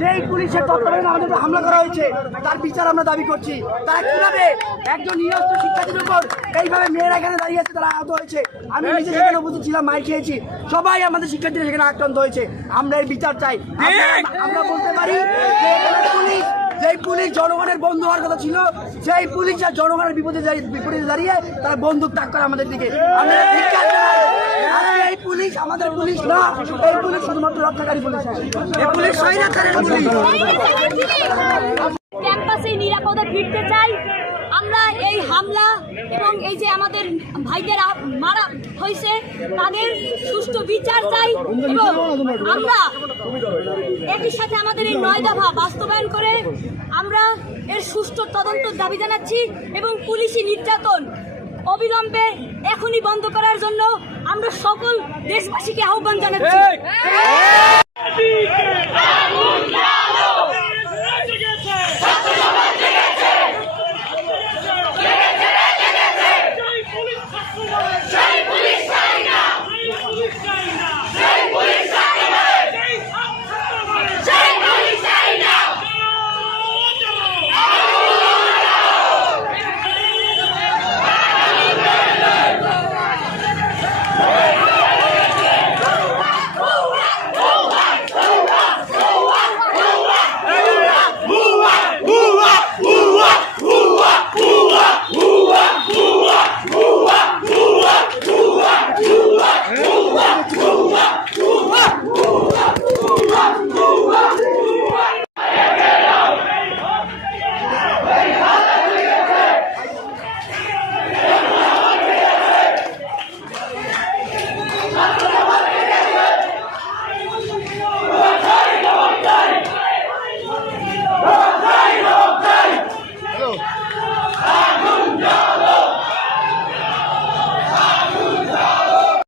যেই পুলিশের তত্ত্বাবধানে আমাদের উপর হামলা করা হয়েছে তার বিচার আমরা দাবি করছি। তারা কিভাবে একজন নিরস্ত্র শিক্ষার্থীর উপর এইভাবে মেয়েরা এখানে দাঁড়িয়ে আছে, তারা আহত হয়েছে। আমি নিজে সেখানে উপস্থিত ছিলাম, মাইর খেয়েছি, সবাই আমাদের শিক্ষার্থীরা সেখানে আক্রান্ত হয়েছে। আমরা এর বিচার চাই। আমরা বলতে পারি যে এখানে পুলিশ, যেই পুলিশ জনগণের বন্ধু হওয়ার কথা ছিল, সেই পুলিশ আর জনগণের বিপরীতে দাঁড়িয়ে তারা বন্দুক তাক করে আমাদের দিকে। আমরা ধিক্কার জানাই। এই পুলিশ আমাদের পুলিশ না, এই পুলিশ শুধুমাত্র রক্ষাকারী পুলিশ, এই পুলিশ স্বৈরাচারের পুলিশ। ক্যাম্পাসে নিরাপদে ফিরতে চাই। আমরা এই হামলা এবং এই যে আমাদের ভাইদের মারা হয়েছে তাদের সুষ্ঠু বিচার চাই এবং আমরা একই সাথে আমাদের এই 9 দফা বাস্তবায়ন করে আমরা এর সুষ্ঠু তদন্তের দাবি জানাচ্ছি এবং পুলিশি নির্যাতন অবিলম্বে এখনই বন্ধ করার জন্য আমরা সকল দেশবাসীকে আহ্বান জানাচ্ছি।